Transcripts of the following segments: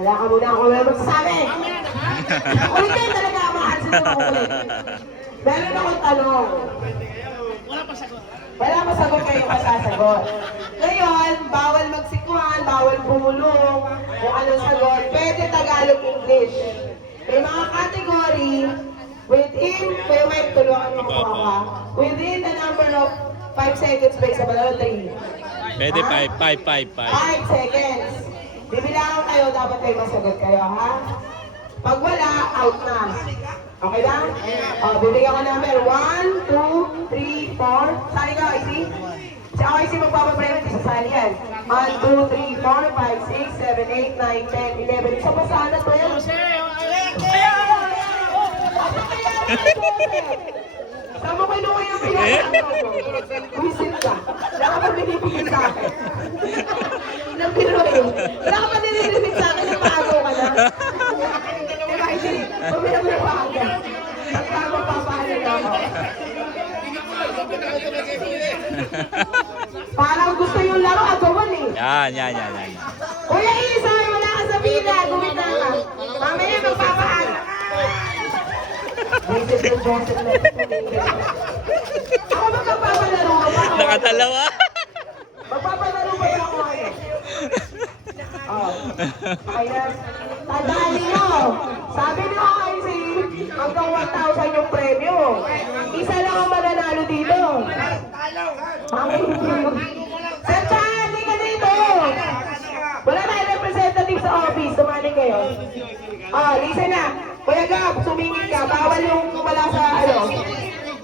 Wala ka muna ako wala magsasabi. Ulit kayo talaga ang mga answer mo ulit. Meron akong tanong. Wala pa sagot kayo masasagot. Ngayon, bawal magsikwan, bawal bumulong, kung anong sagot. Pwede Tagalog, English. May mga category within, kaya may tulungan mo ko ka, within the number of 5 seconds pa isa ba? 3. Pwede 5 5 seconds. Bibilangan kayo, dapat kayo masagot kayo, ha? Pag wala, out na. Okay ba? Bibigyan ko number 1, 2, 3, 4. Sali ka, IC? Si IC magpapapremit, isasali yan. 1, 2, 3, 4, 5, 6, 7, 8, 9, 10, 11. Isa pa sana, 12. Saan mo kinuha yung pinag-ano mo? Wisit ka. Wala ka pa binibigyan sa akin. Nang binuhin. Wala ka pa nililipit sa akin yung maago ka na. Diba, hindi? Pumila mo yung maaga. At tama papahalin ako. Parang gusto yung laro, agawan eh. Yan. Kuya Isa, wala ka sa pila. Gumit na ka. Mamaya magpapahala ka. Message ng Joseph na ako magpapalaro ka ba? Nakatalawa. Magpapalaro ba ako ngayon? Kaya, tandaan niyo, sabi niyo kasi hanggang 1,000 yung premyo. Isa lang ang mananalo dito. Sir Chan, hindi ka dito. Wala tayong representative sa office. Sumali kayo. Listen na. Kuya Gab, sumingit ka. Bawal yung wala sa ano.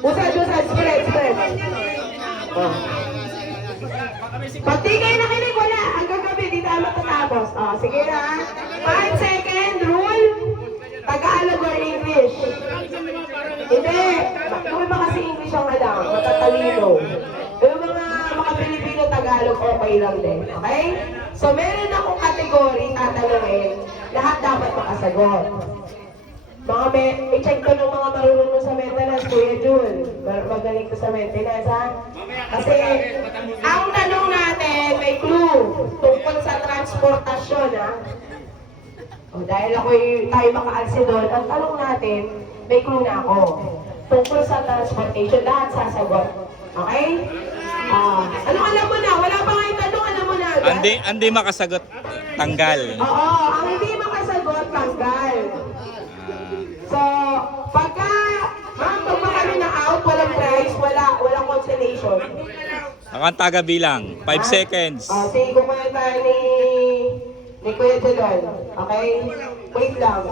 Usad, spread. Pag di kayo nakinig, wala. Hanggang gabi, di tayo matatapos. Sige na. 5 second rule. Tagalog or English? Hindi. Kung ba kasi English ang alam, matatalino. Yung mga Pilipino, Tagalog, okay lang din. Okay? So, meron akong kategory, tatanungin. Lahat dapat makasagot. I-check ko ng mga marunong sa maintenance, Kuya Jun. Magaling ko sa maintenance, ha? Kasi, ang tanong natin, may clue tungkol sa transportasyon, ha? Dahil tayo makaalsi doon, ang tanong natin, may clue na ako. Tungkol sa transportation, lahat sasagot. Okay? Ano alam mo na? Wala pa nga yung tanong, alam mo na. Hindi makasagot, tanggal. Oo, ang hindi makasagot, tanggal. So, pagka kami na out, walang prize, walang consolation. Ako ang taga bilang, 5 seconds. Sige, kumain tayo ni Kuya Jelon. Okay? Wait lang.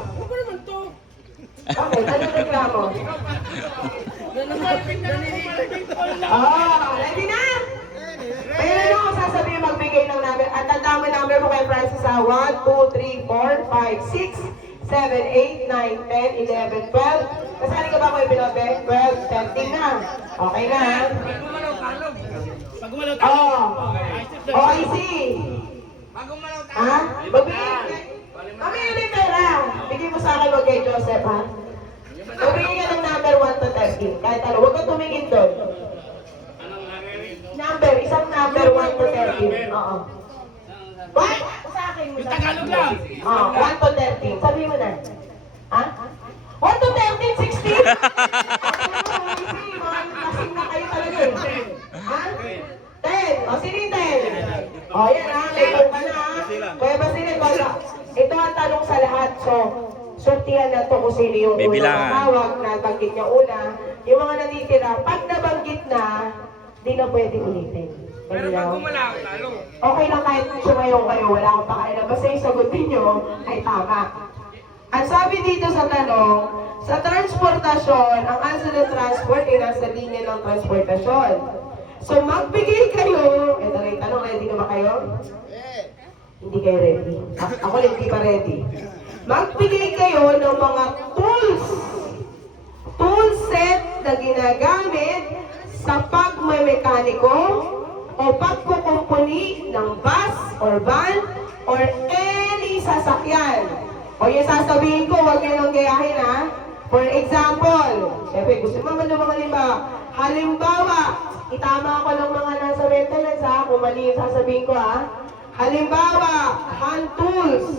Okay, ano reklamo? Ready na? Pero ano ako sasabihin magbigay ng number? At tanda mo number mo kay Francis sa 1, 2, 3, 4, 5, 6, 7, 8, 9, 10, 11, 12. Kasali ka ba ko yung pinote? 12, 13 na. Okay na, ha? Easy. Ha? Kami yun yung pera. Bigay mo sa akin wag kay Joseph, ha? Magbigay ka ng number 1 to 13. Kahit ano, huwag ka tumingin doon. Isang number 1 to 13. Oo. What? Sa akin mo. Tagalog lang. 1 to 13. Sabi mo na. Ha? 1 to 13, 16? Kasing na kayo talaga eh. Ha? 10. Sino yung 10? Yan ha. Label ka na ha. Kaya ba sino yung ito ang tanong sa lahat. So, sortihan na to kung sino yung unang tawag na banggit niya una. Yung mga natitira, pag nabanggit na, di na pwede ulitin. Pero pag gumalaw, lalo. Okay lang kahit sumayaw kayo, wala akong pakailan. Basta yung sagot ninyo ay tama. Ang sabi dito sa tanong, sa transportasyon, ang answer ng transport ay nasa linya ng transportasyon. So magbigay kayo, ito na yung tanong, ready na ba kayo? Hindi kayo ready. Ako hindi pa ready. Magbigay kayo ng mga tools. Tool set na ginagamit sa pagmemekaniko o pagkukumpuni ng bus or van or any sasakyan. O yung sasabihin ko, huwag nyo nang gayahin ha. For example, syempre gusto mo man mga halimbawa, itama ko ng mga nasa maintenance ha, kung mali yung sasabihin ko ha. Halimbawa, hand tools.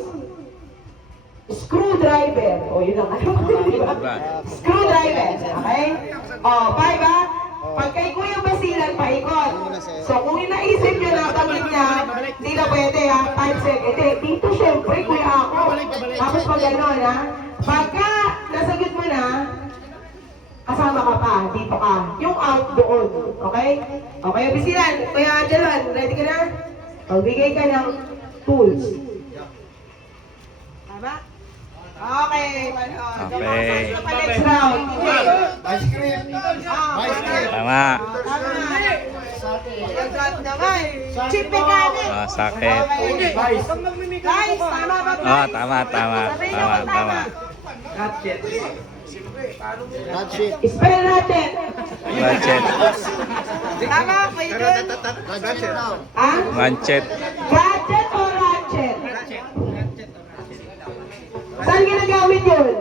screwdriver. O, yun ang alam ko, di ba? Screwdriver, okay? O, 5 ha? Pag kay Kuya Basilan, paikot. So, kung inaisip nyo na pagin niya, hindi na pwede ha, 5 seconds. Eh, dito syempre, Kuya ako. Tapos pag gano'n ha? Pagka nasagot mo na, kasama ka pa, dito ka. Yung out doon, okay? Okay, Basilan, Kuya Angelon, ready ka na? Pagbigay ka ng tools. Tama? Okay. Okay. Sa next round. Ice cream. Ice cream. Tama. Tama. Drop naman. Chip mechanic. Ah, sakit. Guys, tama ba? Ah, tama, tama. Tama, tama. Ratchet. Spell natin. Ratchet. Tama, may dun. Ratchet. Ah? Ranchet. Gadget o ratchet? Saan ginagamit yun?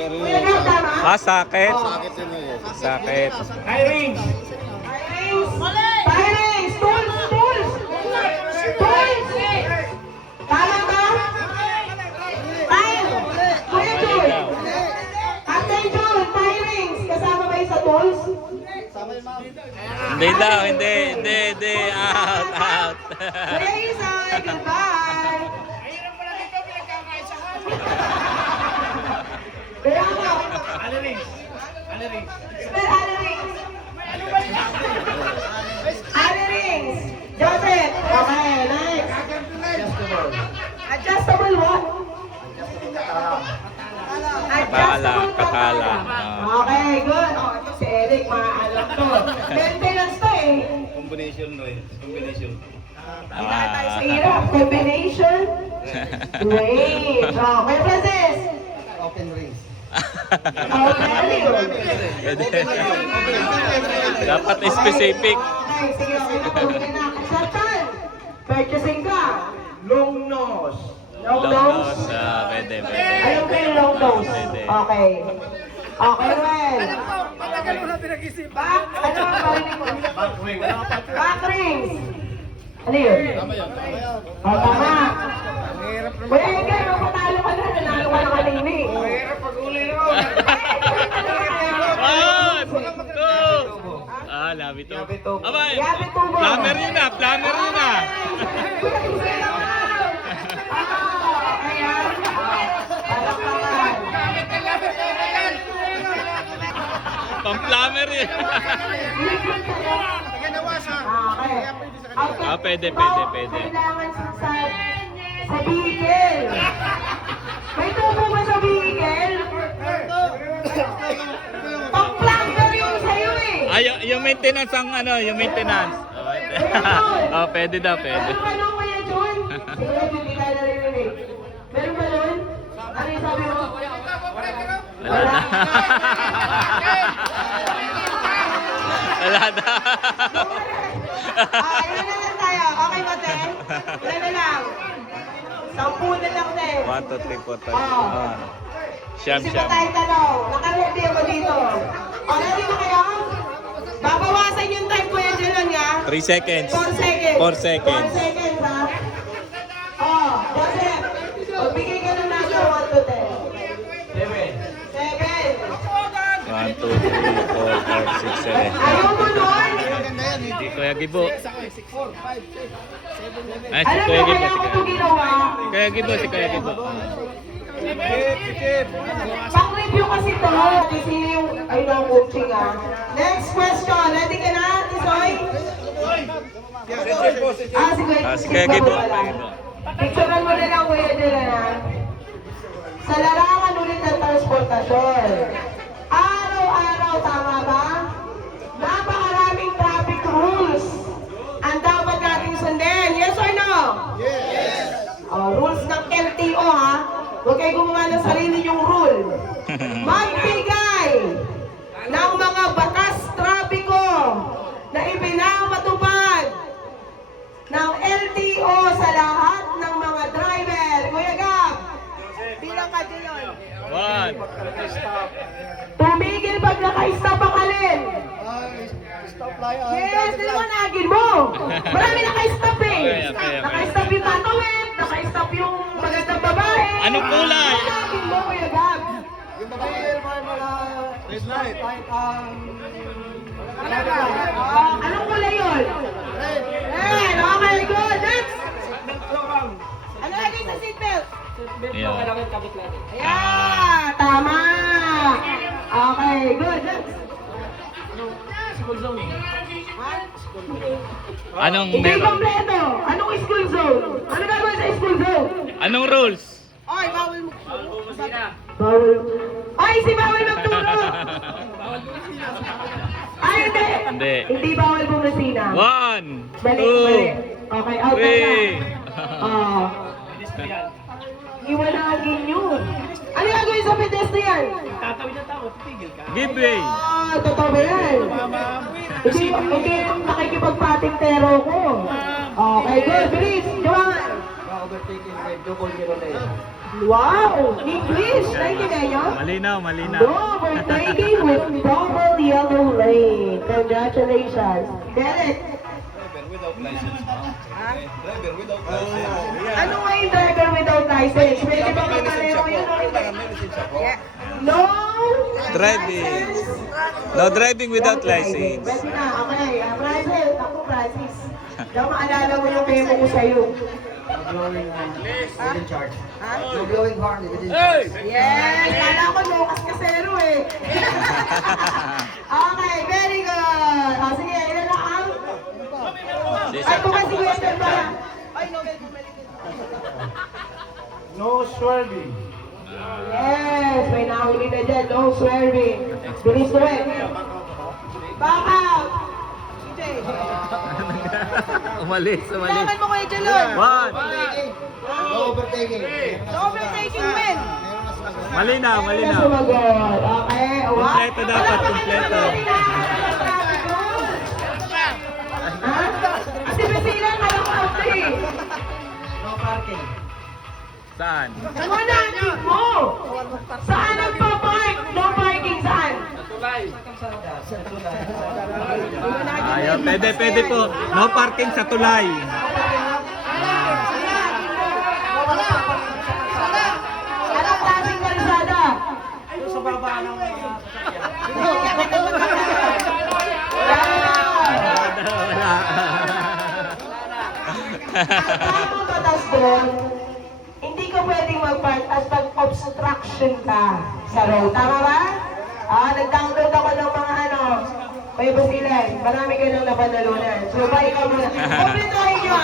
Kuya Gab, tama? Ah, sakit. Sakit yun eh. Sakit. Firings! Firings! Tools! Tools! Tools! Tama ba? Fire! Kuya Jun! Captain Jun, firings! Kasama ba yung sa tools? Hindi daw, hindi. Out, out. Kuya Isay, goodbye! Kaya mo! Spell Alerings! Alerings! Joseph! Okay, next! Adjustable what? Adjustable Katala. Okay, good. Oh, ito si Eric, maalam to. Maintenance to eh. Combination no eh. Combination. Sa hirap, combination. Great. Oh, Kuya Francis. Open race. Okay. Pwede. Dapat specific. Okay, sige, okay na. Satan, purchasing ka. Long nose. Long Long nose. nose. Ah, pwede. Ayun kayo long nose. Pwede. Okay. Okay, well. Matagal mo na pinag-isip. Back, ano ang parinig mo? Back rings. Ano yun? Tama yan. Tama yan. Oh, tama. Mahirap naman. Kuya Edgar, patalo ka na. Nanalo ka na kanina eh. Mahirap pag uli na. One, two. Ah, labi to. Abay. Yabe tubo. Plumber yun na. Plumber yun na. Ayan. Palakpakan. Pang-plumber yun. Okay. Ah, pwede. Kailangan sa vehicle. May tubo ba sa vehicle? Pang-plumber yun sa'yo eh. Ay, yung maintenance ang ano, yung maintenance. Oh, pwede daw, pwede. Meron ba nun, Kuya Jun? Sige, hindi ka naririnig. Meron ba nun? Ano yung sabi mo? Wala na. Wala na. Ilan na lang tayo? Okay ba, te? Ilan na lang? 10 na lang, te. 1, 2, 3, 4, 5. Oh. Siyam. Isip na tayo tanong. Nakaready ako dito. O, ready ba kayo? Babawasan yung time, Kuya Jelon, nga. 3 seconds. 4 seconds. 4 seconds. 4 seconds, ha? Oh, Joseph. Magbigay ka ng number 1 to 10. 7. 1, 2, 3, 4, 5, 6, 7. Ayaw mo nun? Si Kuya Gibo. Ay, si Alam Kuya mo Gibo. kaya ako ito ginawa? Si Kuya Gibo. Pang-review kasi to. Kasi yung, ay no, coaching ah. Next question. Ready ka na, Tisoy? Si Kuya Gibo. Picturean mo na lang, Kuya Dylan, ha? Sa larangan ulit ng transportasyon. Araw-araw, tama ba? Napakaraming traffic rules ang dapat nating sundin. Yes or no? Yes. Rules ng LTO, ha? Huwag kayo gumawa ng sarili yung rule. Magbigay ng mga batas trapiko na ipinapatupad ng LTO sa lahat ng mga driver. Kuya Gab, bilang ka Dilon. 1. Tumigil pag naka-stop ang alin. Stop light. Yes, liwanagin mo. Marami naka-stop eh. Okay. Naka-stop yung tatawid, naka-stop Anong kulay? Sabi mo, Kuya Gab. Yung mga red light. Anong kulay yun? Red. Red. Okay, good. Next. Ano lagay sa seatbelt? Yeah. Ayan, tama. Okay, good. Next. Anong Hindi meron? kompleto. Anong school zone? Ano gagawin sa school zone? Anong rules? Ay, bawal mo. Bawal. Ay, si bawal magturo. Ay, hindi. Hindi. Hindi bawal bumusina. 1, Mali, 2, mali. Okay, out na siya. 3. Iwanagin yun. Ano gagawin sa pedestrian? Give way. Totoo ba yan? Hindi nakikipagpatintero ko. Okay, good. Bilis, Joanne. Overtaking by double mirror lane. Wow! English! Naintindihan niyo? Malinaw, malinaw. No, overtaking with double yellow lane. Congratulations. Derek, Driver without license. Driver without license. ano nga yung driver without license? Pwede ba May lisensya magpalero po. yun o hindi? Kailangan may lisensya po. No! Driving. license. No driving without license. Pwede na, okay. Francis, ako Francis. Daw maalala mo yung memo ko sa'yo. Blowing horn within charge. No blowing horn within charge. Yes! Kala ko Lucas Casero eh. Okay, very good. O sige, ilan na ang? Ay, bukas si Kuya John pala. Ay, no, No swerving. yes, may nahuli na dyan. No swerving. Bilis to it. Back out. CJ. Umalis, umalis. Kailangan mo Kuya Jalon. 1. No overtaking. No overtaking win. Malinaw, Ano malinaw. sumagot? Okay, wow. Kompleto dapat, Wala pa kompleto. kayo ha? Kasi basira ka lang ako eh. No parking. Saan? Wala, hindi mo. Saan nagpa-park? No parking, saan? Ayaw, pwede po. No parking sa tulay. Anong klaseng kalsada? Wala. Ang batas doon, hindi ka pwedeng mag-park at mag-obstruction ka sa road. Tama ba? Nag-download ako ng mga may basilan. Marami ka nang napanalunan. So, ba ikaw muna. Kumpletohin nyo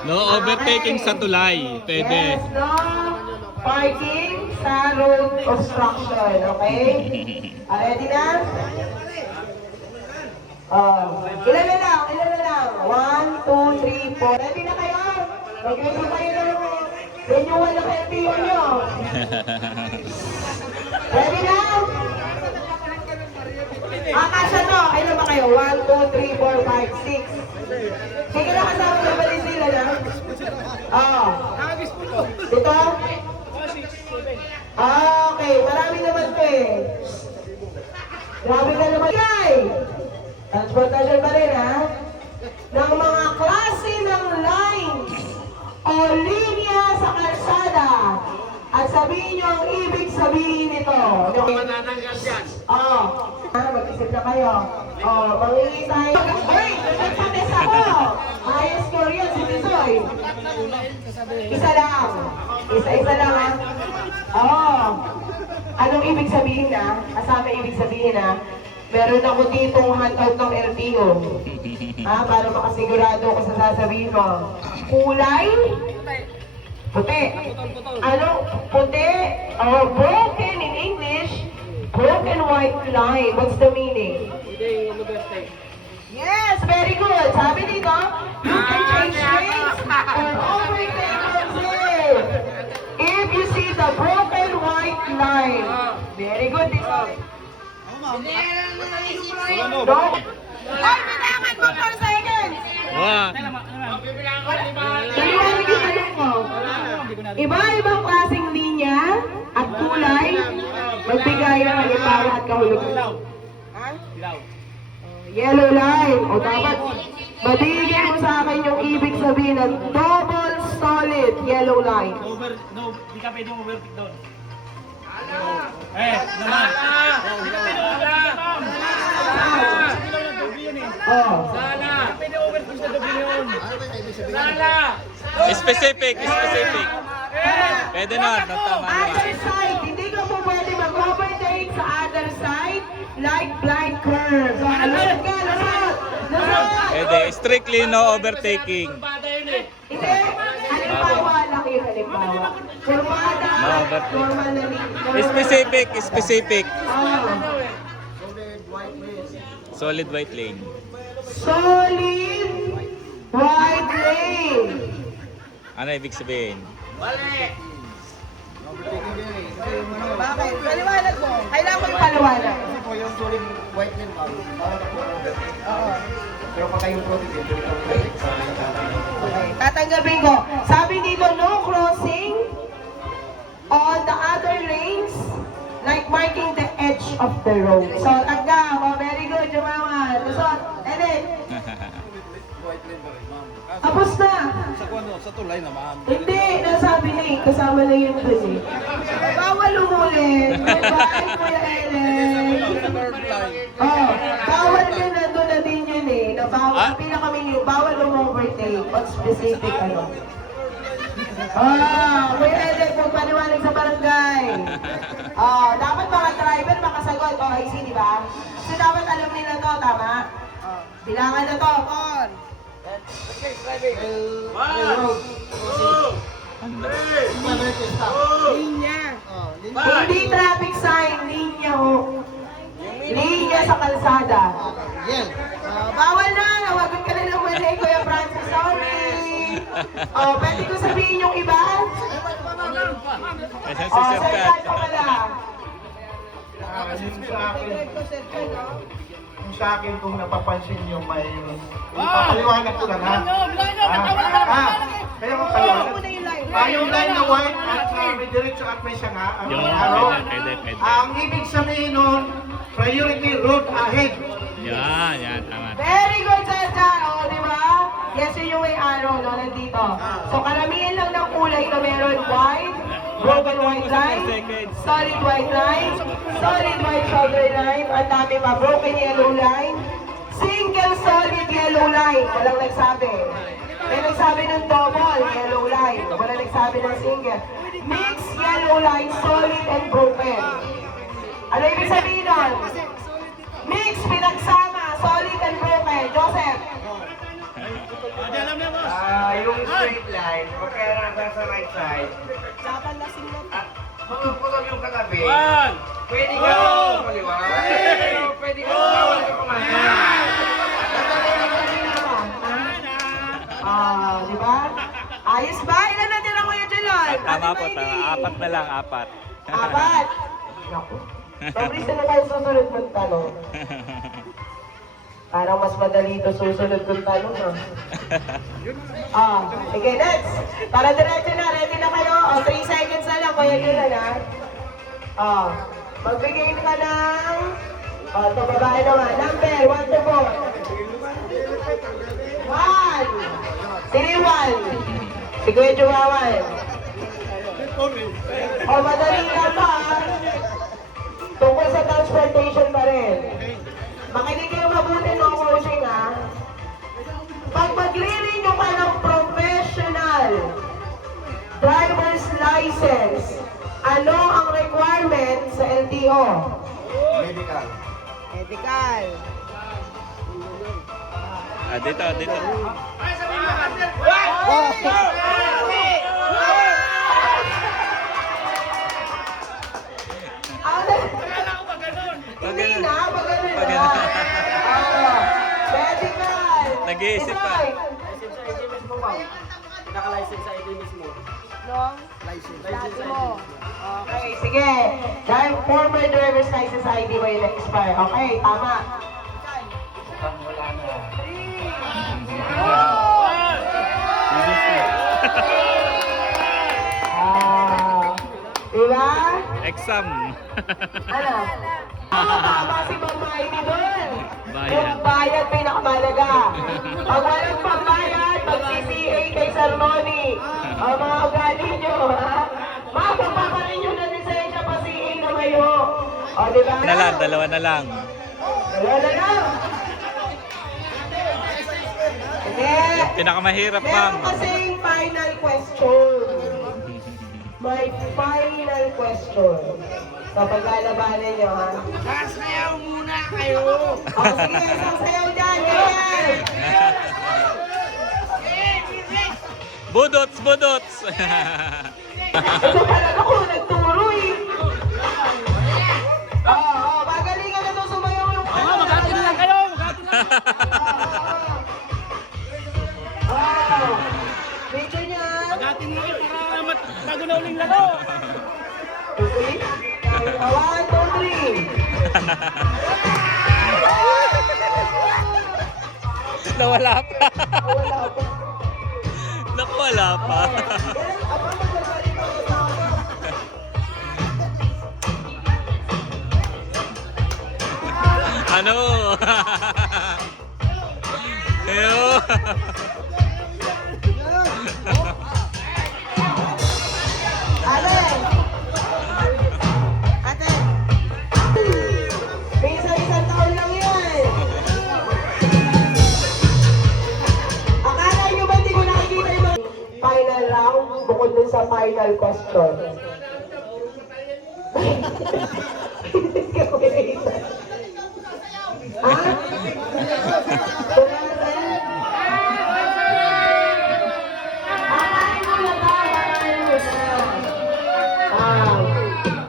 No overtaking sa tulay. Pwede. Yes, no parking sa road obstruction. Okay? Ready na? Ilan na lang? 1, 2, 3, 4. Ready na kayo? Mag-ready kayo ng renewal ng LTO nyo. Ready na? Kasya to. Ilan ba kayo? 1, 2, 3, 4, 5, 6. Sige na kasama ng balisila na. Dito? Okay, marami naman to eh. Grabe na naman. Okay. Transportation pa rin ha. Ng mga klase ng lines o linya sa kalsada. At sabihin nyo ang ibig sabihin nito. Manananggal dyan. Mag-isip na kayo. Mangingi tayo. Uy, nagpates ako. Highest score yun, si Tisoy. Isa lang. Isa lang ha. Anong ibig sabihin na? Kasama ibig sabihin na, meron ako ditong handout ng LTO. Para makasigurado ko sa sasabihin mo. Kulay? Puti. Anong puti? Broken in English. Broken white line. What's the meaning? Yes, very good. Sabi dito, you can change lanes or overtake exit if you see the broken white line. Very good dito. No? Ay, bilangan mo 4 seconds. 1. Paliwanag yung tanong ko. Iba-ibang klaseng linya at kulay, magbigay ng halimbawa at kahulugan. Yellow line. O dapat, mabigyan mo sa akin yung ibig sabihin ng double solid yellow line. No, di ka pwedeng overtake doon. Naman. Oh. Specific. Pwede na, tama Other side, hindi ka po pwede mag-overtake sa other side like blind curve. So, lusot ka, lusot! Pwede, strictly no overtaking. Hindi, halimbawa lang yung halimbawa. Kurbada, No overtake. normal na Specific. Oh. Solid white lane. Solid white lane. Ano ibig sabihin? Bakit? Paliwanag mo. Kailangan mo yung paliwanag. Kasi po yung solid white lane ma'am, bawal na po overtake. Pero pag kayong protocol, pwede ka overtake sa Okay, tatanggapin ko. Sabi dito, no crossing on the other lanes like marking the edge of the road. So, tanggap. Oh, very good, Jumawan. Lusot. Edit. White lane ba rin, ma'am? Tapos na. Sa tulay naman. Hindi, nasabi na eh. Kasama na yun dun eh. Bawal umulit. Bawal mo yung Ellen. Oh, bawal din nandun na din yun eh. Na bawal, Ah? pinaka-minimum, bawal overtake on specific ano. Kuya Ellen, kung paniwalag sa barangay. Dapat mga driver makasagot. IC, di ba? So, dapat alam nila to, tama? Bilangan na to. On. Linya. Hindi traffic sign, linya ho. Linya sa kalsada. Bawal na, nawagan ka na ng mali, Kuya Francis, sorry. Pwede ko sabihin yung iba? Asan si Sir Sir Kat Kat? pa pala. Yung sa akin, kung napapansin nyo, may papaliwanag ko lang ha. Kaya kung paliwanag. Yung line na white at may diretso at may sanga. Yung Araw. pwede. Ang ibig sabihin nun, priority road ahead. Yan, tama. Very good, Sir Kat. Di ba? Yes, yun yung may arrow, no, nandito. So, karamihan lang ng kulay na meron white, broken white line, solid white line, solid white shoulder line, ang dami pa, broken yellow line, single solid yellow line, walang nagsabi. May nagsabi ng double yellow line, walang nagsabi ng single. Mixed yellow line, solid and broken. Ano ibig sabihin nun? Mixed, pinagsama, solid and broken. Joseph? Yung straight line, pag kaya nasa sa right side, putol yung katabi, pwede ka kumaliwa. Pwede ka bawal ka kumanda. Di ba? Ayos ba? Ilan na tira Kuya Jelon? Tama po, Ate tama. Maylin? Apat na lang, apat. Apat? Naku. Sobre na kayo susunod mong tanong. Parang mas madali ito susunod kong tanong. Sige, next. Para diretso na, ready na kayo? 3 seconds na lang, Kuya Jelon ha? Magbigay ka ng... ito babae naman. Number, 1 to 4. 1. Sino yung 1? Si Kuya Jumawan. Madali lang pa. Tungkol sa transportation pa rin. Makinig kayo mabuti ng coaching ha. Pag magre-renew ka ng professional driver's license, ano ang requirement sa LTO? Medical. Medical. Dito. Hindi na, magaling Pag na. ganun. Medical. Nag-iisip pa. Inoy. Naka-license sa ID mismo. License mo. Okay, sige. Dahil former driver's license ID will expire. Okay, tama. Wala na. Diba? Exam. Ano? Tama si Mama Amy doon. Bayad. Yung bayad pinakamalaga. Pag walang pambayad, mag-CCA kay Sir Sir Noni. Ang mga ugali nyo, ha? Ma'am, pagpapalin nyo na lisensya, pasihin na kayo. O, diba? Dalawa na lang. Wala na lang. Hindi. Pinakamahirap, Meron ma'am. kasing final question. May final question. Sa paglalabanan nyo, ha? Sasayaw muna kayo! O, sige, isang sayaw dyan, ganyan. Budots, budots! Ito pala ako, nagturo eh. Oo, magalingan na ito sumayaw yung ano. Magatin lang kayo! Magatin lang! Oo. Video niya. Magatin lang kayo para bago na uling laro! Okay. 1, 2, 3. Nawala pa. Wala pa. Naku, wala pa. Aba, magagaling ako sa ako. Ano? Ew. Ate! May isang taon lang yan. Akala nyo ba di ko nakikita yung mga final round bukod dun sa final question? Ha?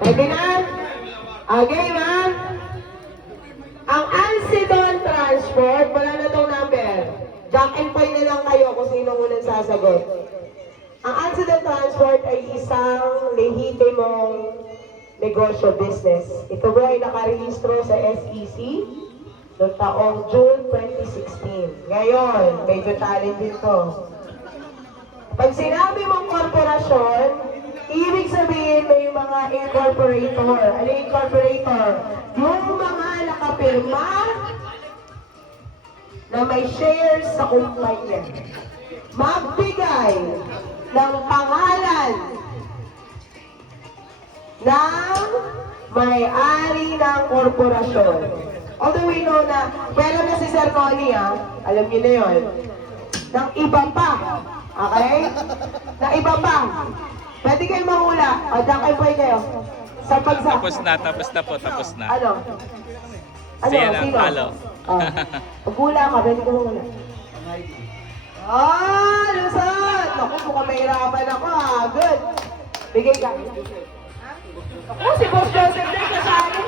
Ready na? Okay, ma'am? Ang Alcidon Transport, wala na tong number. Jack and Poy na lang kayo kung sino unang sasagot. Ang Alcidon Transport ay isang lehitimong negosyo business. Ito po ay nakarehistro sa SEC noong taong June 2016. Ngayon, medyo talent din to. Pag sinabi mong korporasyon, ibig sabihin may mga incorporator. Ano yung incorporator? Yung mga nakapirma na may shares sa kumpanya. Magbigay ng pangalan ng may-ari ng korporasyon. Although we know na, pero na si Sir Noli, alam niyo na yun, ng iba pa. Okay? Na iba pa. Pwede kayo mahula. O, diyan kayo pwede kayo. Sa pagsa... Tapos na po, tapos na. Ano? Siya na, Sino? talo. Pag hula ka, pwede ka mahula. Ah, Luzon! Naku, mukhang mahirapan ako Good. Bigay ka. Ako, si Boss Joseph din kasali.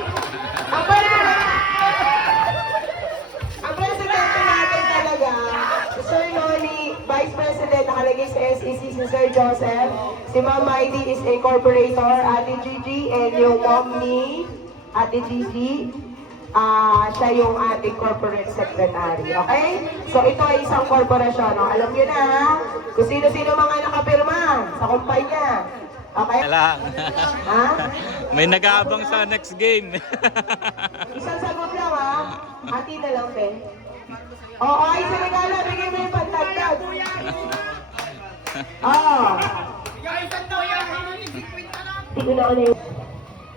Ang presidente natin talaga, si Sir Noli, Vice President, nakalagay sa SEC si Sir Joseph. Si Ma'am Heidi is a corporator, Ate Gigi, and yung mom ni Ate Gigi, siya yung ating corporate secretary. Okay? So ito ay isang korporasyon. No? Alam niyo na ha? Kung sino-sino mga nakapirma sa kumpanya. Okay? Lang. Ha? May nag-aabang sa next game. Isang sagot lang ha. Hati na lang, Ben. Oo, ay sinigala. Bigay mo yung pantagtag. Oo. Hindi na ano yung...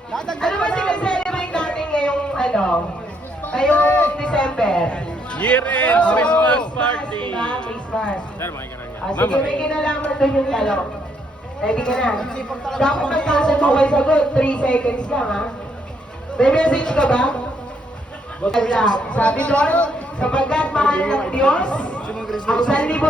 Ano ba sinaselebrate natin ngayong ngayong December? Year-end Christmas party. Diba? Christmas. Sige, may kinalaman doon yung talong. Ready ka na? Dapat magkasan mo kayo sagot. 3 seconds lang, ha? May message ka ba? Wala. Sabi doon, sapagkat mahal ng Diyos, ang 1,000